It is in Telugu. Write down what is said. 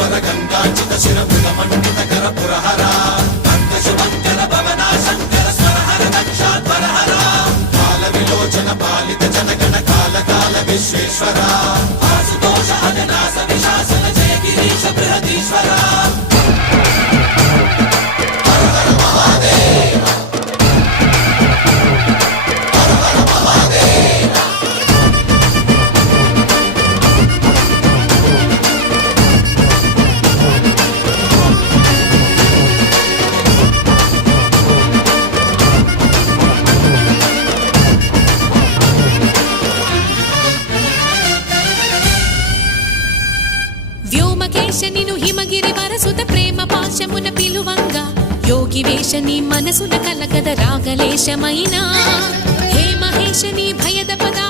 వర గంగాచిత శిరమృత మండిత కర పురహర భక్త శుభంకర భవనా శంకర స్వరహర దక్షాధ్వరహర కాల విలోచన పాలిత జనగణ కాల కాల విశ్వేశ్వర ఆశుతోష అజనాస విశాసన జయ గిరీశ బృహదీశ్వర వ్యోమకేశనిను హిమగిరి వరసుత ప్రేమ పాశమున పిలువంగా యోగి వేషని మనసున కలగద రాగలేశమైనా హే మహేశని భయద పదా